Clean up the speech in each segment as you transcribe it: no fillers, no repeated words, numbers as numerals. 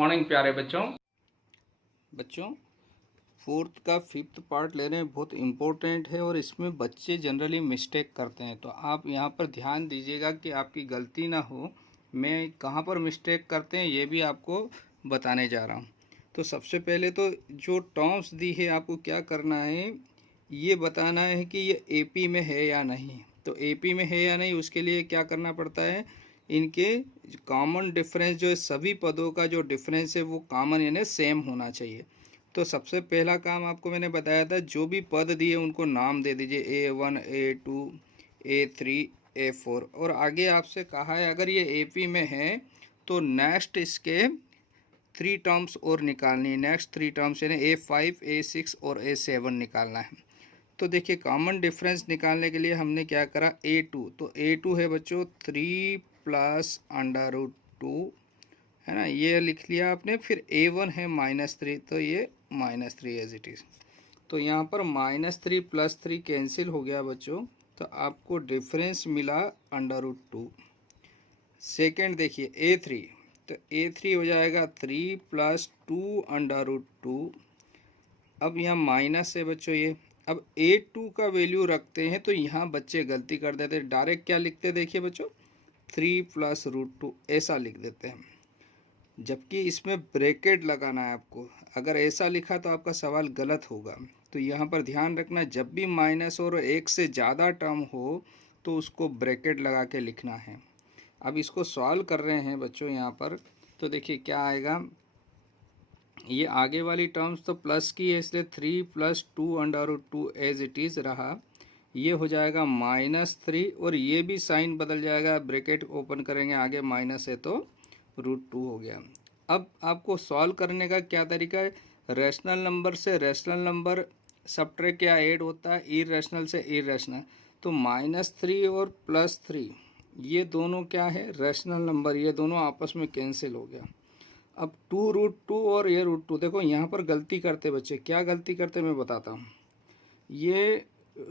Morning प्यारे बच्चों। Fourth का फिफ्थ पार्ट ले रहे हैं, बहुत इम्पोर्टेंट है और इसमें बच्चे जनरली मिस्टेक करते हैं, तो आप यहाँ पर ध्यान दीजिएगा कि आपकी गलती ना हो। मैं कहाँ पर मिस्टेक करते हैं ये भी आपको बताने जा रहा हूँ। तो सबसे पहले तो जो टर्म्स दी है आपको क्या करना है, ये बताना है कि ये एपी में है या नहीं। तो एपी में है या नहीं उसके लिए क्या करना पड़ता है, इनके कॉमन डिफरेंस जो है, सभी पदों का जो डिफरेंस है वो कॉमन यानी सेम होना चाहिए। तो सबसे पहला काम आपको मैंने बताया था, जो भी पद दिए उनको नाम दे दीजिए, A1 A2 A3 A4। और आगे आपसे कहा है अगर ये एपी में है तो नेक्स्ट इसके 3 टर्म्स और निकालनी है। नेक्स्ट 3 टर्म्स यानी A5 A6 और A7 निकालना है। तो देखिए कॉमन डिफरेंस निकालने के लिए हमने क्या करा, A2। तो A2 है बच्चों 3 प्लस अंडर रूट 2, है ना, ये लिख लिया आपने। फिर A1 है -3, तो ये -3 एज इट इज़। तो यहाँ पर -3 + 3 कैंसिल हो गया बच्चों, तो आपको डिफरेंस मिला अंडर रूट 2। सेकेंड देखिए A3, तो A3 हो जाएगा 3 + 2 अंडर रूट 2। अब यहाँ माइनस है बच्चों ये। अब A2 का वैल्यू रखते हैं तो यहाँ बच्चे गलती कर देते हैं, डायरेक्ट क्या लिखते, देखिए बच्चों 3 + रूट 2 ऐसा लिख देते हैं, जबकि इसमें ब्रैकेट लगाना है आपको। अगर ऐसा लिखा तो आपका सवाल गलत होगा। तो यहाँ पर ध्यान रखना, जब भी माइनस और एक से ज़्यादा टर्म हो तो उसको ब्रैकेट लगा के लिखना है। अब इसको सॉल्व कर रहे हैं बच्चों यहाँ पर, तो देखिए क्या आएगा। ये आगे वाली टर्म्स तो प्लस की है, इसलिए 3 + 2 under root 2 as it is रहा। ये हो जाएगा -3 और ये भी साइन बदल जाएगा, ब्रैकेट ओपन करेंगे, आगे माइनस है तो रूट 2 हो गया। अब आपको सॉल्व करने का क्या तरीका है, रैशनल नंबर से रैशनल नंबर सब्ट्रैक्ट या ऐड होता है, इरेशनल से इरेशनल। तो -3 और +3 ये दोनों क्या है, रैशनल नंबर, ये दोनों आपस में कैंसिल हो गया। अब 2√2 और ये √2, देखो यहाँ पर गलती करते बच्चे, क्या गलती करते मैं बताता हूँ। ये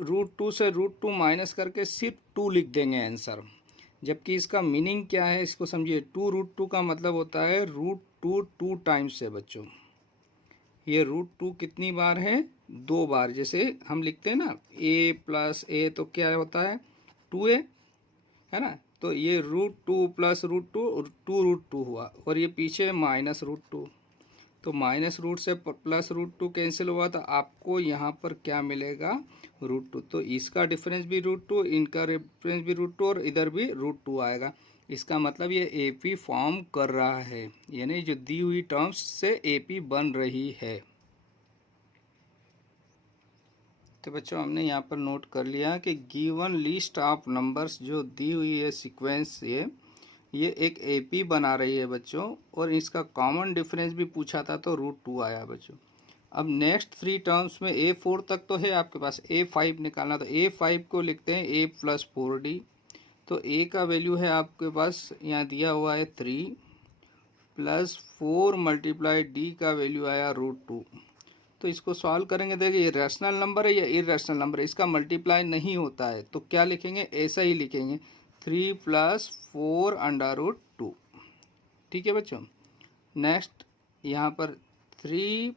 √2 से √2 माइनस करके सिर्फ 2 लिख देंगे आंसर, जबकि इसका मीनिंग क्या है इसको समझिए। 2√2 का मतलब होता है √2 2 टाइम्स है बच्चों। ये √2 कितनी बार है, 2 बार। जैसे हम लिखते हैं ना A + A, तो क्या होता है 2A, है ना। तो ये √2 + √2 और 2√2 हुआ, और ये पीछे -√2। तो माइनस रूट से प्लस √2 कैंसिल हुआ, तो आपको यहाँ पर क्या मिलेगा, √2। तो इसका डिफरेंस भी √2, इनका डिफरेंस भी √2 और इधर भी √2 आएगा। इसका मतलब ये एपी फॉर्म कर रहा है, यानी जो दी हुई टर्म्स से एपी बन रही है। तो बच्चों हमने यहाँ पर नोट कर लिया कि गिवन लिस्ट ऑफ नंबर्स जो दी हुई है सीक्वेंस, ये एक एपी बना रही है बच्चों, और इसका कॉमन डिफरेंस भी पूछा था तो √2 आया बच्चों। अब नेक्स्ट 3 टर्म्स में A4 तक तो है आपके पास, A5 निकालना, तो A5 को लिखते हैं A + 4D। तो A का वैल्यू है आपके पास यहाँ दिया हुआ है 3 + 4 × D का वैल्यू आया √2। तो इसको सॉल्व करेंगे, देखिए ये रैशनल नंबर है या इरेशनल नंबर है, इसका मल्टीप्लाई नहीं होता है, तो क्या लिखेंगे, ऐसा ही लिखेंगे 3 + 4 अंडर रूट 2। ठीक है बच्चों। नेक्स्ट यहाँ पर 3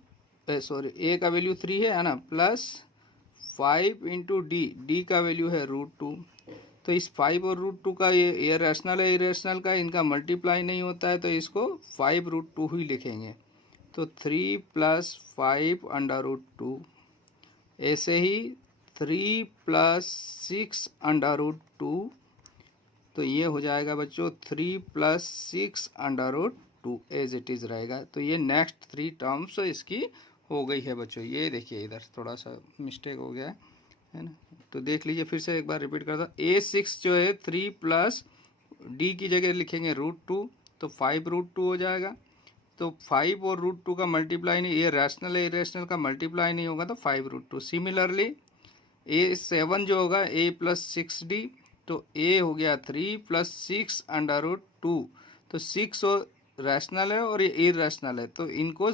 A का वैल्यू 3 है ना, +5 × D का वैल्यू है √2। तो इस 5 और √2 का ये रैशनल है, इरेशनल का, इनका मल्टीप्लाई नहीं होता है, तो इसको 5√2 ही लिखेंगे। तो 3 + 5 अंडर रूट 2। ऐसे ही 3 + 6 अंडर रूट 2। तो ये हो जाएगा बच्चों 3 + 6 under root 2 as it is रहेगा। तो ये नेक्स्ट 3 टर्म्स इसकी हो गई है बच्चों। ये देखिए इधर थोड़ा सा मिस्टेक हो गया है ना, तो देख लीजिए, फिर से एक बार रिपीट करता हूँ। A6 जो है 3 + D की जगह लिखेंगे √2, तो 5√2 हो जाएगा। तो 5 और √2 का मल्टीप्लाई नहीं, ये रैशनल है, इरेशनल का मल्टीप्लाई नहीं होगा, तो 5√2। सिमिलरली A7 जो होगा A + 6D, तो A हो गया 3 + 6 अंडर रूट 2। तो 6 और रैशनल है और ये इरेशनल है, तो इनको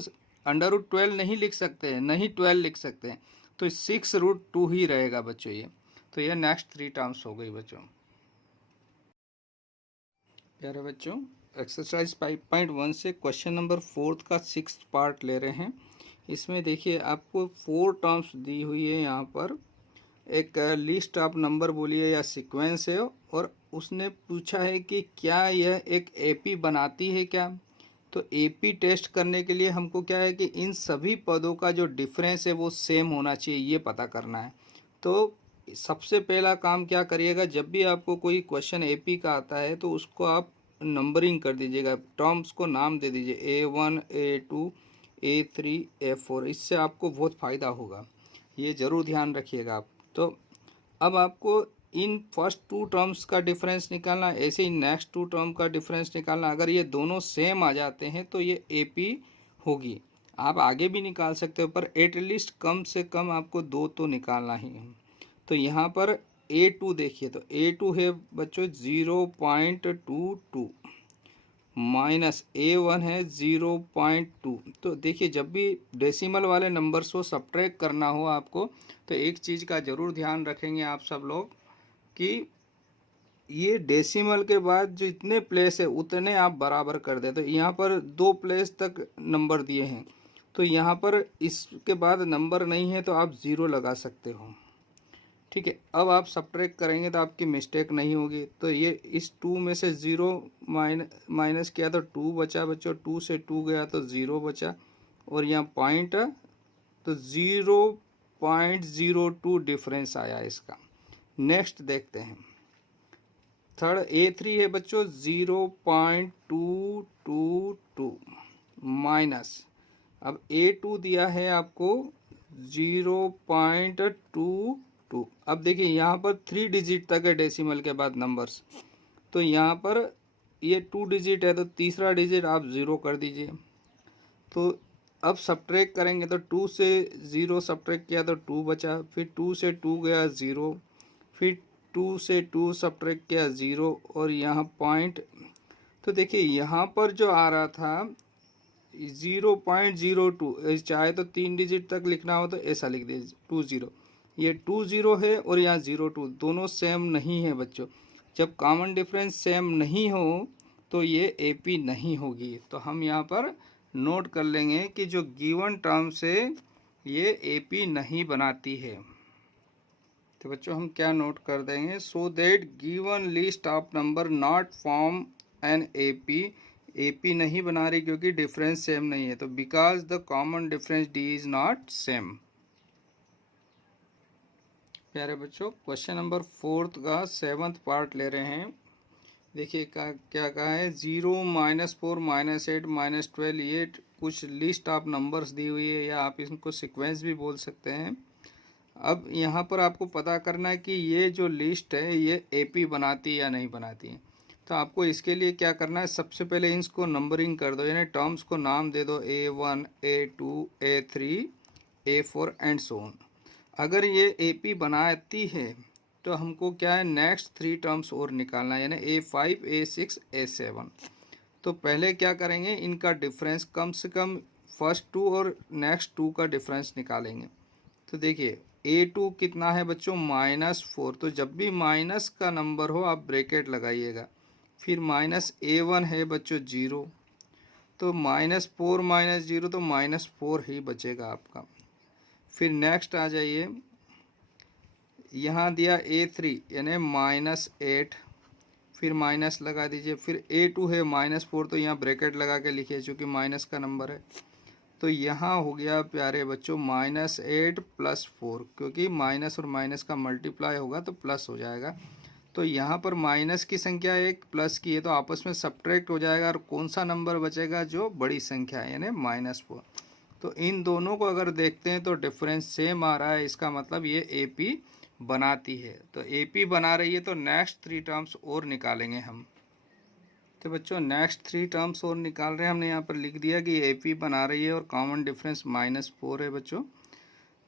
अंडर रूट 12 नहीं लिख सकते हैं, नहीं 12 लिख सकते हैं, तो 6√2 ही रहेगा बच्चों ये। तो ये नेक्स्ट 3 टर्म्स हो गई बच्चों। प्यारे बच्चों, एक्सरसाइज 5.1 से क्वेश्चन नंबर 4 का 6th पार्ट ले रहे हैं। इसमें देखिए आपको 4 टर्म्स दी हुई है। यहाँ पर एक लिस्ट ऑफ नंबर बोलिए या सीक्वेंस है, और उसने पूछा है कि क्या यह एक एपी बनाती है क्या। तो एपी टेस्ट करने के लिए हमको क्या है कि इन सभी पदों का जो डिफरेंस है वो सेम होना चाहिए, ये पता करना है। तो सबसे पहला काम क्या करिएगा, जब भी आपको कोई क्वेश्चन एपी का आता है तो उसको आप नंबरिंग कर दीजिएगा, टर्म्स को नाम दे दीजिए A1 A2 A3 A4। इससे आपको बहुत फ़ायदा होगा, ये ज़रूर ध्यान रखिएगा आप। तो अब आपको इन फर्स्ट 2 टर्म्स का डिफरेंस निकालना, ऐसे ही नेक्स्ट 2 टर्म का डिफरेंस निकालना। अगर ये दोनों सेम आ जाते हैं तो ये एपी होगी। आप आगे भी निकाल सकते हो, पर एटलीस्ट कम से कम आपको 2 तो निकालना ही है। तो यहाँ पर A2 देखिए, तो A2 है बच्चों 0.22 माइनस A1 है 0.2। तो देखिए जब भी डेसिमल वाले नंबर्स को सब्ट्रैक्ट करना हो आपको, तो एक चीज़ का ज़रूर ध्यान रखेंगे आप सब लोग कि ये डेसिमल के बाद जितने प्लेस है उतने आप बराबर कर दें। तो यहाँ पर 2 प्लेस तक नंबर दिए हैं, तो यहाँ पर इसके बाद नंबर नहीं है तो आप 0 लगा सकते हो। ठीक है, अब आप सब्ट्रैक्ट करेंगे तो आपकी मिस्टेक नहीं होगी। तो ये इस 2 में से 0 माइनस किया तो 2 बचा बच्चों, 2 से 2 गया तो 0 बचा, और यहाँ पॉइंट तो 0.02 डिफरेंस आया इसका। नेक्स्ट देखते हैं, थर्ड A3 है बच्चों 0.222 माइनस, अब A2 दिया है आपको 0.22। अब देखिए यहाँ पर 3 डिजिट तक है डेसिमल के बाद नंबर्स, तो यहाँ पर ये 2 डिजिट है तो तीसरा डिजिट आप 0 कर दीजिए। तो अब सब्ट्रैक्ट करेंगे तो 2 से 0 सब्ट्रैक्ट किया तो 2 बचा, फिर 2 से 2 गया 0, फिर 2 से 2 सब्ट्रैक्ट किया 0, और यहाँ पॉइंट। तो देखिए यहाँ पर जो आ रहा था 0.02, चाहे तो 3 डिजिट तक लिखना हो तो ऐसा लिख दीजिए 20। ये 20 है और यहाँ 02, दोनों सेम नहीं है बच्चों। जब कॉमन डिफरेंस सेम नहीं हो तो ये एपी नहीं होगी। तो हम यहाँ पर नोट कर लेंगे कि जो गिवन टर्म से ये एपी नहीं बनाती है। तो बच्चों हम क्या नोट कर देंगे, सो that given list of number not form an AP. AP नहीं बना रही क्योंकि डिफरेंस सेम नहीं है, तो because the common difference D is not same. प्यारे बच्चों क्वेश्चन नंबर 4 का 7th पार्ट ले रहे हैं। देखिए क्या कहा है, 0 -4 -8 -12, ये कुछ लिस्ट ऑफ नंबर्स दी हुई है, या आप इनको सीक्वेंस भी बोल सकते हैं। अब यहाँ पर आपको पता करना है कि ये जो लिस्ट है ये एपी बनाती है या नहीं बनाती है। तो आपको इसके लिए क्या करना है, सबसे पहले इसको नंबरिंग कर दो, यानी टर्म्स को नाम दे दो A1 A2 A3 A4 and so on. अगर ये एपी बनाती है तो हमको क्या है, नेक्स्ट 3 टर्म्स और निकालना है, यानी A5 A6 A7। तो पहले क्या करेंगे, इनका डिफरेंस कम से कम फर्स्ट 2 और नेक्स्ट 2 का डिफरेंस निकालेंगे। तो देखिए A2 कितना है बच्चों -4, तो जब भी माइनस का नंबर हो आप ब्रैकेट लगाइएगा। फिर -A1 है बच्चों 0, तो -4 -0 तो -4 ही बचेगा आपका। फिर नेक्स्ट आ जाइए, यहाँ दिया A3 यानी -8, फिर माइनस लगा दीजिए। फिर A2 है -4, तो यहाँ ब्रैकेट लगा के लिखिए चूँकि माइनस का नंबर है। तो यहाँ हो गया प्यारे बच्चों -8 + 4, क्योंकि माइनस और माइनस का मल्टीप्लाई होगा तो प्लस हो जाएगा। तो यहाँ पर माइनस की संख्या एक प्लस की है तो आपस में सब्ट्रैक्ट हो जाएगा, और कौन सा नंबर बचेगा, जो बड़ी संख्या है यानी -4। तो इन दोनों को अगर देखते हैं तो डिफरेंस सेम आ रहा है, इसका मतलब ये एपी बनाती है। तो एपी बना रही है तो नेक्स्ट 3 टर्म्स और निकालेंगे हम। तो बच्चों नेक्स्ट 3 टर्म्स और निकाल रहे हैं, हमने यहाँ पर लिख दिया कि एपी बना रही है और कॉमन डिफरेंस -4 है बच्चों।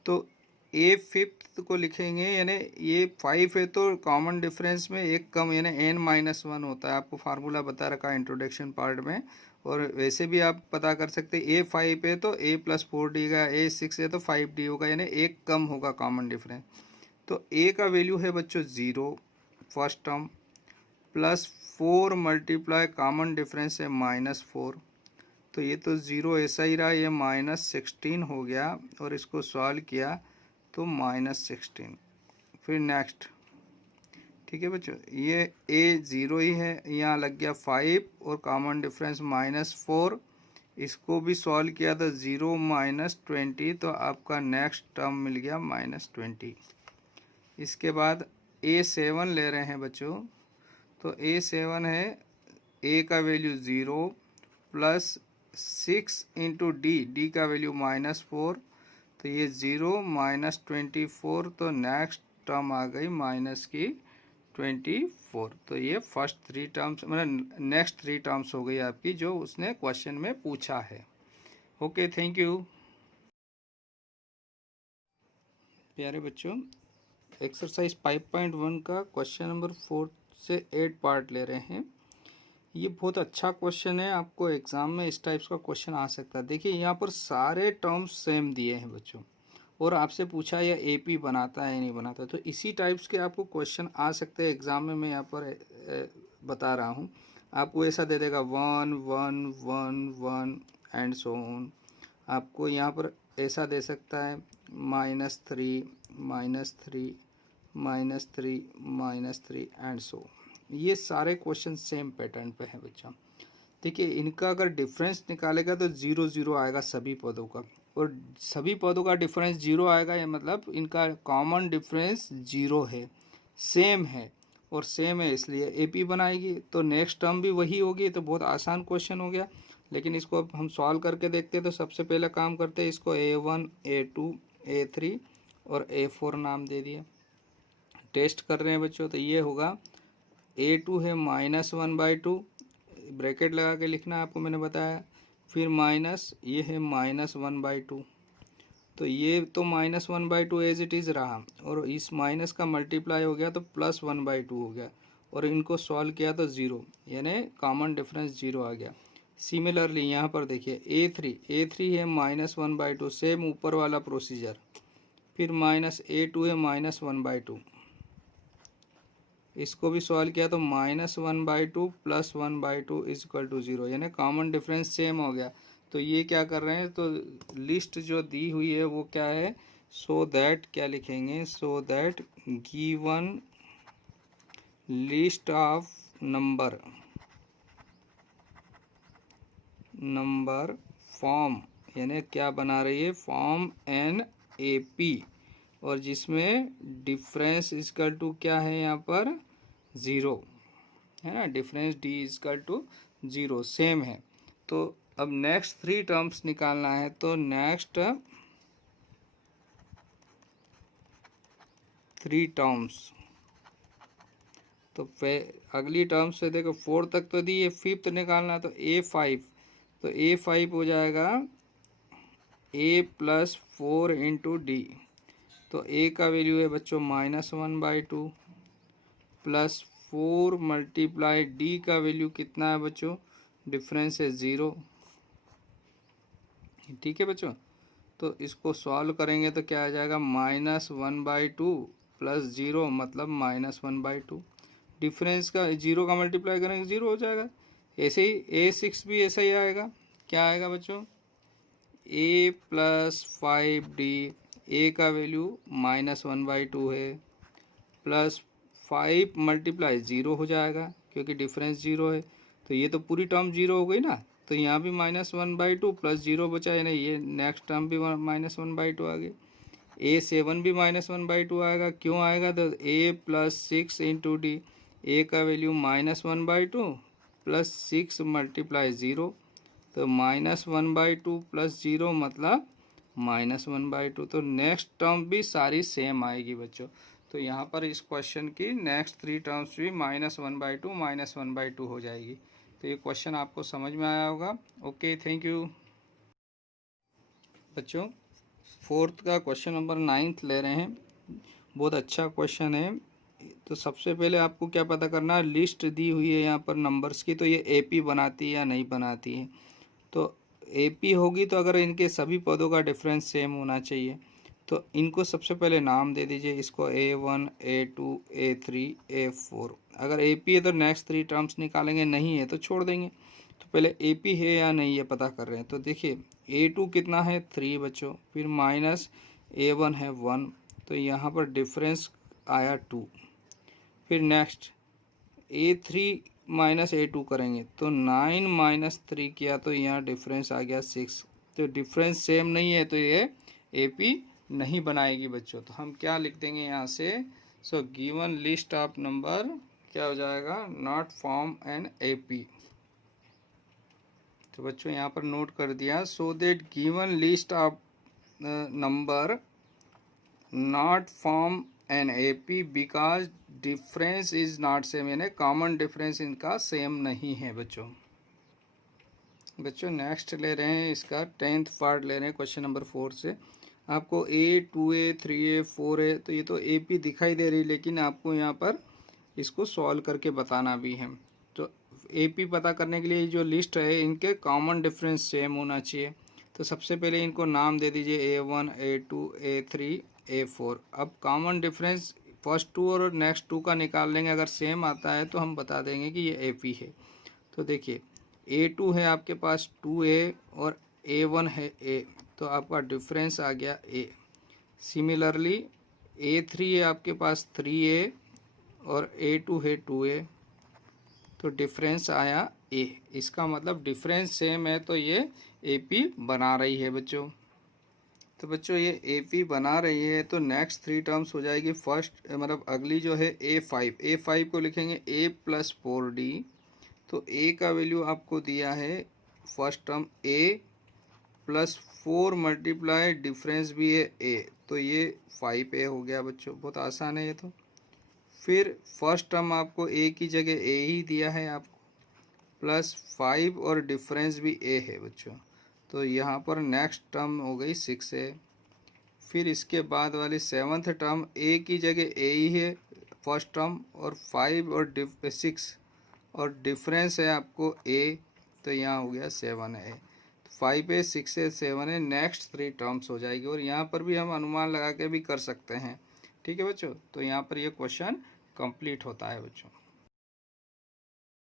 तो A5 को लिखेंगे, यानी ये 5 है तो कॉमन डिफरेंस में एक कम यानी n-1 होता है, आपको फार्मूला बता रखा है इंट्रोडक्शन पार्ट में। और वैसे भी आप पता कर सकते हैं, A5 है तो A + 4D का, A6 है तो 5D होगा, यानी एक कम होगा कॉमन डिफरेंस। तो A का वैल्यू है बच्चों 0 first term, +4 multiply common difference है -4, तो ये तो ज़ीरो ऐसा ही रहा, ये -16 हो गया और इसको सॉल्व किया तो -16। फिर नेक्स्ट, ठीक है बच्चों, ये ए ज़ीरो ही है, यहाँ लग गया 5 और कॉमन डिफरेंस -4, इसको भी सॉल्व किया तो 0 -20, तो आपका नेक्स्ट टर्म मिल गया -20। इसके बाद A7 ले रहे हैं बच्चों, तो A7 है, ए का वैल्यू 0 प्लस 6 इंटू डी का वैल्यू -4, तो ये 0 -24, तो नेक्स्ट टर्म आ गई -24। तो ये फर्स्ट 3 टर्म्स मतलब नेक्स्ट 3 टर्म्स हो गई आपकी जो उसने क्वेश्चन में पूछा है। ओके, थैंक यू प्यारे बच्चों। एक्सरसाइज 5.1 का क्वेश्चन नंबर 4 से 8 पार्ट ले रहे हैं। ये बहुत अच्छा क्वेश्चन है, आपको एग्जाम में इस टाइप्स का क्वेश्चन आ सकता है। देखिए यहाँ पर सारे टर्म्स सेम दिए हैं बच्चों, और आपसे पूछा या एपी बनाता है या नहीं बनाता, तो इसी टाइप्स के आपको क्वेश्चन आ सकते हैं एग्जाम में। मैं यहाँ पर बता रहा हूँ, आपको ऐसा दे देगा 1 1 1 1 एंड सो ऑन। आपको यहाँ पर ऐसा दे सकता है -3 -3 -3 -3 एंड सो। ये सारे क्वेश्चन सेम पैटर्न पे हैं बच्चों। देखिए इनका अगर डिफरेंस निकालेगा तो 0 0 आएगा सभी पदों का, और सभी पदों का डिफरेंस 0 आएगा, या मतलब इनका कॉमन डिफरेंस 0 है, सेम है, और सेम है इसलिए एपी बनाएगी, तो नेक्स्ट टर्म भी वही होगी। तो बहुत आसान क्वेश्चन हो गया, लेकिन इसको अब हम सॉल्व करके देखते हैं। तो सबसे पहले काम करते हैं, इसको A1 A2 A3 और A4 नाम दे दिए। टेस्ट कर रहे हैं बच्चों, तो ये होगा A2 है -1/2, ब्रैकेट लगा के लिखना है आपको मैंने बताया, फिर माइनस ये है -1/2, तो ये तो -1/2 एज इट इज़ रहा, और इस माइनस का मल्टीप्लाई हो गया तो +1/2 हो गया, और इनको सॉल्व किया तो 0, यानी कॉमन डिफरेंस 0 आ गया। सिमिलरली यहाँ पर देखिए A3 है -1/2, सेम ऊपर वाला प्रोसीजर, फिर -A2 है -1/2, इसको भी सॉल्व किया तो -1/2 + 1/2 इज इक्वल टू 0, यानी कॉमन डिफरेंस सेम हो गया। तो ये क्या कर रहे हैं, तो लिस्ट जो दी हुई है वो क्या है, सो दैट क्या लिखेंगे, सो that given list of number form, यानी क्या बना रही है, फॉर्म एन ए पी, और जिसमें डिफरेंस इक्वल टू क्या है यहाँ पर 0 है ना, difference D equal to 0 same है। तो अब नेक्स्ट 3 टर्म्स निकालना है, तो नेक्स्ट 3 टर्म्स, तो अगली टर्म से देखो 4 तक तो दी है, 5th निकालना है, तो A5, तो A5 हो जाएगा A + 4 इंटू डी, तो A का वैल्यू है बच्चों -1/2 प्लस 4 मल्टीप्लाई डी का वैल्यू कितना है बच्चों, डिफरेंस है 0, ठीक है बच्चों। तो इसको सॉल्व करेंगे तो क्या आ जाएगा, -1/2 + 0 मतलब -1/2, डिफरेंस का 0 का मल्टीप्लाई करेंगे 0 हो जाएगा। ऐसे ही A6 भी ऐसा ही आएगा, क्या आएगा बच्चों, A + 5D, A का वैल्यू -1/2 है, प्लस 5 मल्टीप्लाई 0 हो जाएगा क्योंकि डिफरेंस 0 है, तो ये तो पूरी टर्म 0 हो गई ना, तो यहाँ भी -1/2 + 0 बचा, यानी ये नेक्स्ट टर्म भी -1/2 आ गई। A7 भी -1/2 आएगा, क्यों आएगा, तो A + 6 इंटू डी, ए का वैल्यू -1/2 प्लस 6 मल्टीप्लाई 0, तो -1/2 + 0 मतलब -1/2, तो नेक्स्ट टर्म भी सारी सेम आएगी बच्चों। तो यहाँ पर इस क्वेश्चन की नेक्स्ट 3 टर्म्स भी -1/2 -1/2 हो जाएगी। तो ये क्वेश्चन आपको समझ में आया होगा। ओके, थैंक यू बच्चों। 4th का क्वेश्चन नंबर 9th ले रहे हैं, बहुत अच्छा क्वेश्चन है। तो सबसे पहले आपको क्या पता करना है, लिस्ट दी हुई है यहाँ पर नंबर्स की, तो ये एपी बनाती है या नहीं बनाती है। तो एपी होगी तो अगर इनके सभी पदों का डिफरेंस सेम होना चाहिए, तो इनको सबसे पहले नाम दे दीजिए, इसको A1 A2 A3 A4। अगर AP है तो नेक्स्ट 3 टर्म्स निकालेंगे, नहीं है तो छोड़ देंगे। तो पहले AP है या नहीं ये पता कर रहे हैं। तो देखिए A2 कितना है 3 बच्चों, फिर माइनस A1 है 1, तो यहाँ पर डिफरेंस आया 2। फिर नेक्स्ट A3 माइनस A2 करेंगे तो 9 माइनस 3 किया तो यहाँ डिफरेंस आ गया 6। तो डिफरेंस सेम नहीं है तो ये AP नहीं बनाएगी बच्चों। तो हम क्या लिख देंगे यहाँ से, so given list of number क्या हो जाएगा, नॉट फॉर्म एन AP। तो बच्चों यहाँ पर नोट कर दिया, so that given list of number not form an AP because difference is not same, यानी कॉमन डिफरेंस इनका सेम नहीं है बच्चों। नेक्स्ट ले रहे हैं, इसका 10th पार्ट ले रहे हैं क्वेश्चन नंबर 4 से। आपको A 2A 3A 4A तो ये तो AP दिखाई दे रही, लेकिन आपको यहाँ पर इसको सॉल्व करके बताना भी है। तो AP पता करने के लिए जो लिस्ट है इनके कॉमन डिफरेंस सेम होना चाहिए। तो सबसे पहले इनको नाम दे दीजिए A1 A2 A3 A4। अब कॉमन डिफरेंस फर्स्ट 2 और नेक्स्ट 2 का निकाल लेंगे, अगर सेम आता है तो हम बता देंगे कि ये AP है। तो देखिए A2 है आपके पास 2A और A1 है A, तो आपका डिफरेंस आ गया A। सिमिलरली A3 है आपके पास 3A और A2 है 2A, तो डिफरेंस आया A। इसका मतलब डिफरेंस सेम है तो ये AP बना रही है बच्चों। तो बच्चों ये AP बना रही है तो नेक्स्ट 3 टर्म्स हो जाएगी। फर्स्ट मतलब अगली जो है A5 को लिखेंगे A प्लस 4D। तो A का वैल्यू आपको दिया है first term A plus 4 multiply difference भी है A, तो ये 5A हो गया बच्चों। बहुत आसान है ये तो। फिर फर्स्ट टर्म आपको A की जगह A ही दिया है आपको, प्लस 5 और डिफरेंस भी A है बच्चों, तो यहाँ पर नेक्स्ट टर्म हो गई 6A। फिर इसके बाद वाली 7th टर्म A की जगह A ही है फर्स्ट टर्म, और 5 और 6 और डिफरेंस है आपको A, तो यहाँ हो गया 7A। 5A 6A 7A next 3 terms हो जाएगी। और यहाँ पर भी हम अनुमान लगा के भी कर सकते हैं, ठीक है बच्चों। तो यहाँ पर ये क्वेश्चन कंप्लीट होता है बच्चों।